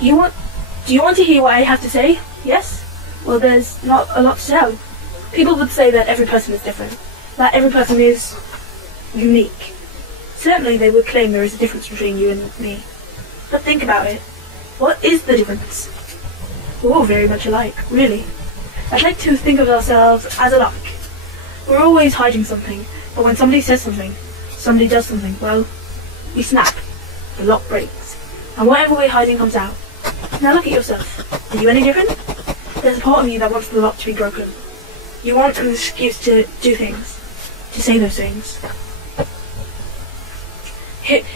Do you want to hear what I have to say? Yes? Well, there's not a lot to tell. People would say that every person is different, that every person is unique. Certainly they would claim there is a difference between you and me. But think about it. What is the difference? We're all very much alike, really. I'd like to think of ourselves as alike. We're always hiding something, but when somebody says something, somebody does something, well, we snap. The lock breaks. And whatever we're hiding comes out. Now look at yourself. Are you any different? There's a part of you that wants the lock to be broken. You want an excuse to do things. To say those things.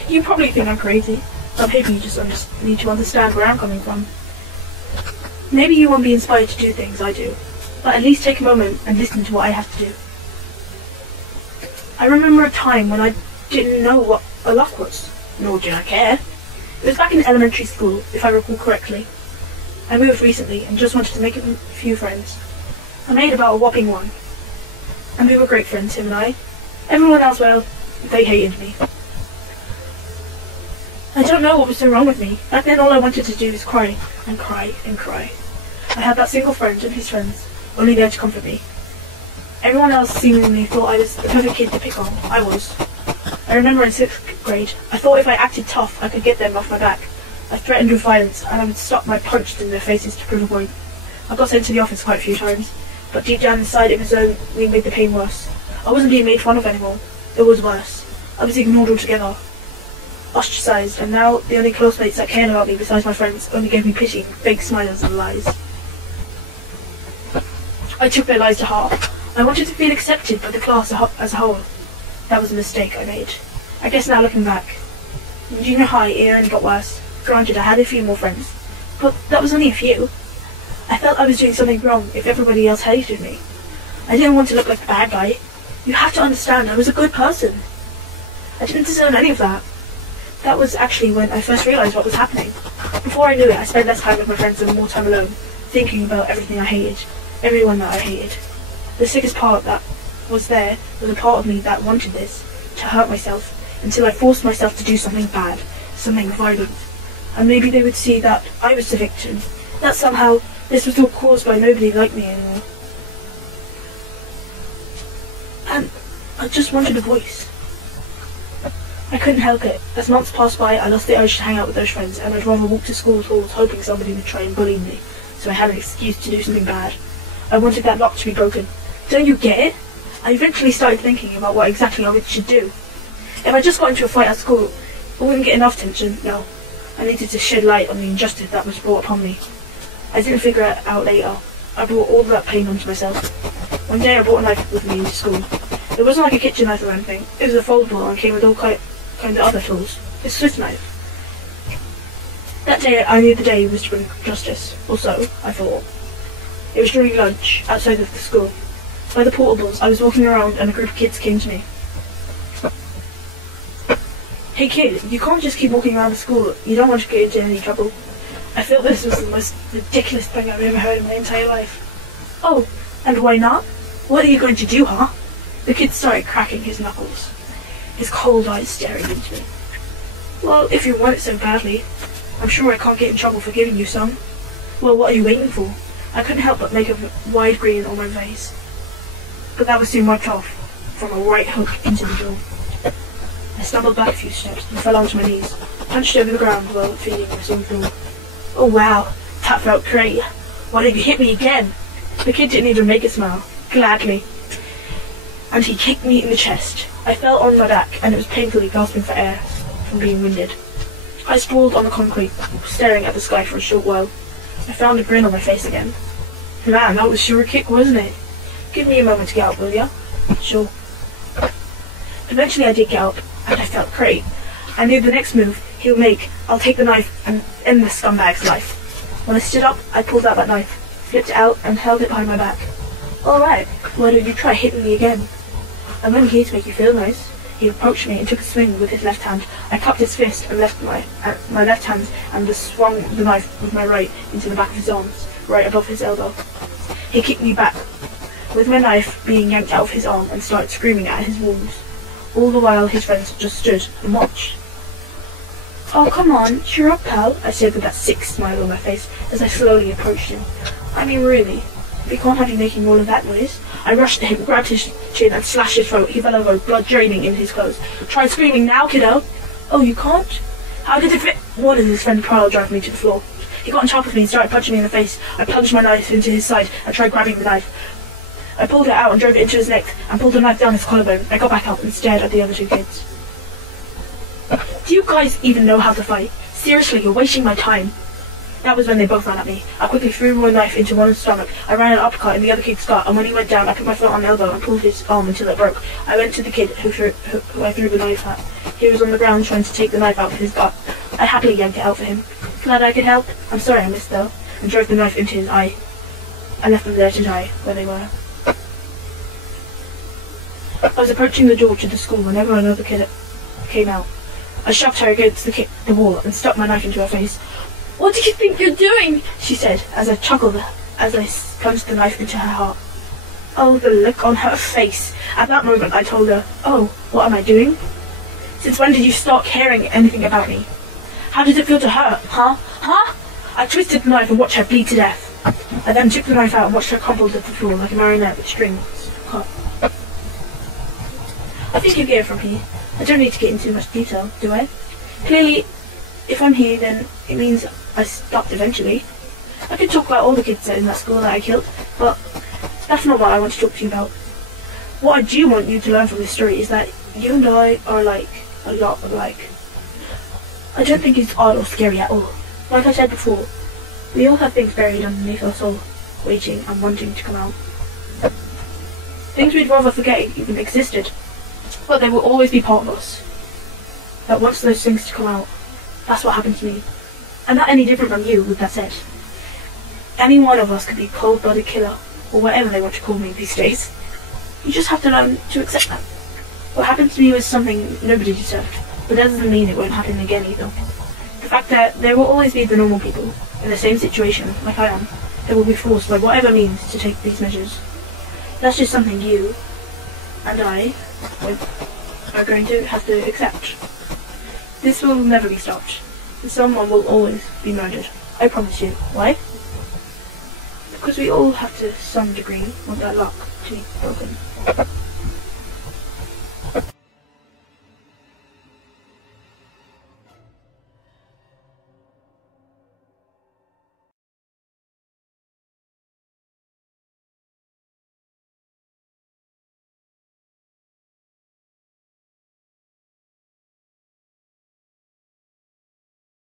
You probably think I'm crazy. But maybe you just need to understand where I'm coming from. Maybe you won't be inspired to do things I do. But at least take a moment and listen to what I have to do. I remember a time when I didn't know what a lock was. Nor did I care. It was back in elementary school, if I recall correctly. I moved recently and just wanted to make a few friends. I made about a whopping one. And we were great friends, him and I. Everyone else, well, they hated me. I don't know what was so wrong with me. Back then all I wanted to do was cry, and cry, and cry. I had that single friend and his friends, only there to comfort me. Everyone else seemingly thought I was the perfect kid to pick on. I was. I remember in 6th grade, I thought if I acted tough, I could get them off my back. I threatened with violence, and I would stop my punch in their faces to prove a point. I got sent to the office quite a few times, but deep down inside it was only made the pain worse. I wasn't being made fun of anymore. It was worse. I was ignored altogether. Ostracized, and now the only close mates that cared about me besides my friends only gave me pity, fake smiles and lies. I took their lies to heart. I wanted to feel accepted by the class as a whole. That was a mistake I made. I guess now looking back. In junior high, it only got worse. Granted, I had a few more friends, but that was only a few. I felt I was doing something wrong if everybody else hated me. I didn't want to look like the bad guy. You have to understand, I was a good person. I didn't deserve any of that. That was actually when I first realized what was happening. Before I knew it, I spent less time with my friends and more time alone, thinking about everything I hated, everyone that I hated. The sickest part that was there was a part of me that wanted this, to hurt myself, until I forced myself to do something bad, something violent. And maybe they would see that I was the victim, that somehow this was all caused by nobody like me anymore. And I just wanted a voice. I couldn't help it. As months passed by, I lost the urge to hang out with those friends, and I'd rather walk to school halls hoping somebody would try and bully me, so I had an excuse to do something bad. I wanted that lock to be broken. Don't you get it? I eventually started thinking about what exactly I should do. If I just got into a fight at school, I wouldn't get enough attention. No. I needed to shed light on the injustice that was brought upon me. I didn't figure it out later. I brought all that pain onto myself. One day I brought a knife with me into school. It wasn't like a kitchen knife or anything. It was a foldable and came with all kind of other tools. It's a Swiss knife. That day I knew the day was to bring justice, or so I thought. It was during lunch, outside of the school. By the portables, I was walking around and a group of kids came to me. Hey kid, you can't just keep walking around the school. You don't want to get into any trouble. I felt this was the most ridiculous thing I've ever heard in my entire life. Oh, and why not? What are you going to do, huh? The kid started cracking his knuckles, his cold eyes staring into me. Well, if you want it so badly, I'm sure I can't get in trouble for giving you some. Well, what are you waiting for? I couldn't help but make a wide grin on my face. But that was soon wiped off from a right hook into the door. I stumbled back a few steps and fell onto my knees, punched over the ground while feeling the same floor. Oh wow, that felt great. Why did you hit me again? The kid didn't even make a smile. Gladly. And he kicked me in the chest. I fell on my back and it was painfully gasping for air from being winded. I sprawled on the concrete, staring at the sky for a short while. I found a grin on my face again. Man, that was sure a kick, wasn't it? Give me a moment to get up, will ya? Sure. Eventually I did get up, and I felt great. I knew the next move he'll make, I'll take the knife and end this scumbag's life. When I stood up, I pulled out that knife, flipped it out, and held it behind my back. Alright, why don't you try hitting me again? I'm only here to make you feel nice. He approached me and took a swing with his left hand. I cupped his fist and left my left hand and swung the knife with my right into the back of his arms, right above his elbow. He kicked me back, with my knife being yanked out of his arm, and started screaming at his wounds. All the while his friends just stood and watched. Oh, come on, cheer up, pal, I said with that sick smile on my face as I slowly approached him. I mean, really, we can't have you making all of that noise. I rushed to him, grabbed his chin and slashed his throat. He fell over, blood draining in his clothes. Tried screaming, now, kiddo. Oh, you can't? How did it fit? One of his friend Carl drove me to the floor. He got on top of me and started punching me in the face. I plunged my knife into his side and tried grabbing the knife. I pulled it out and drove it into his neck and pulled the knife down his collarbone. I got back up and stared at the other two kids. Do you guys even know how to fight? Seriously, you're wasting my time. That was when they both ran at me. I quickly threw my knife into one of his stomach. I ran an uppercut in the other kid's gut, and when he went down, I put my foot on the elbow and pulled his arm until it broke. I went to the kid who I threw the knife at. He was on the ground trying to take the knife out of his gut. I happily yanked it out for him. Glad I could help. I'm sorry I missed though, and drove the knife into his eye. I left them there to die where they were. I was approaching the door to the school whenever another kid came out. I shoved her against the wall and stuck my knife into her face. What do you think you're doing? She said, as I chuckled as I plunged the knife into her heart. Oh, the look on her face. At that moment, I told her, oh, what am I doing? Since when did you start caring anything about me? How did it feel to hurt, huh? Huh? I twisted the knife and watched her bleed to death. I then took the knife out and watched her crumple to the floor like a marionette with strings cut. I think you get it from here. I don't need to get into much detail, do I? Clearly, if I'm here, then it means I stopped eventually. I could talk about all the kids in that school that I killed, but that's not what I want to talk to you about. What I do want you to learn from this story is that you and I are like a lot alike. I don't think it's odd or scary at all. Like I said before, we all have things buried underneath our soul, waiting and wanting to come out. Things we'd rather forget even existed, but they will always be part of us. That wants those things to come out. That's what happened to me. I'm not any different from you, with that said. Any one of us could be a cold-blooded killer, or whatever they want to call me these days. You just have to learn to accept that. What happened to me was something nobody deserved, but that doesn't mean it won't happen again either. The fact that there will always be the normal people, in the same situation, like I am, that will be forced by whatever means to take these measures. That's just something you and I are going to have to accept. This will never be stopped. Someone will always be murdered. I promise you. Why? Because we all have to some degree want that luck to be broken.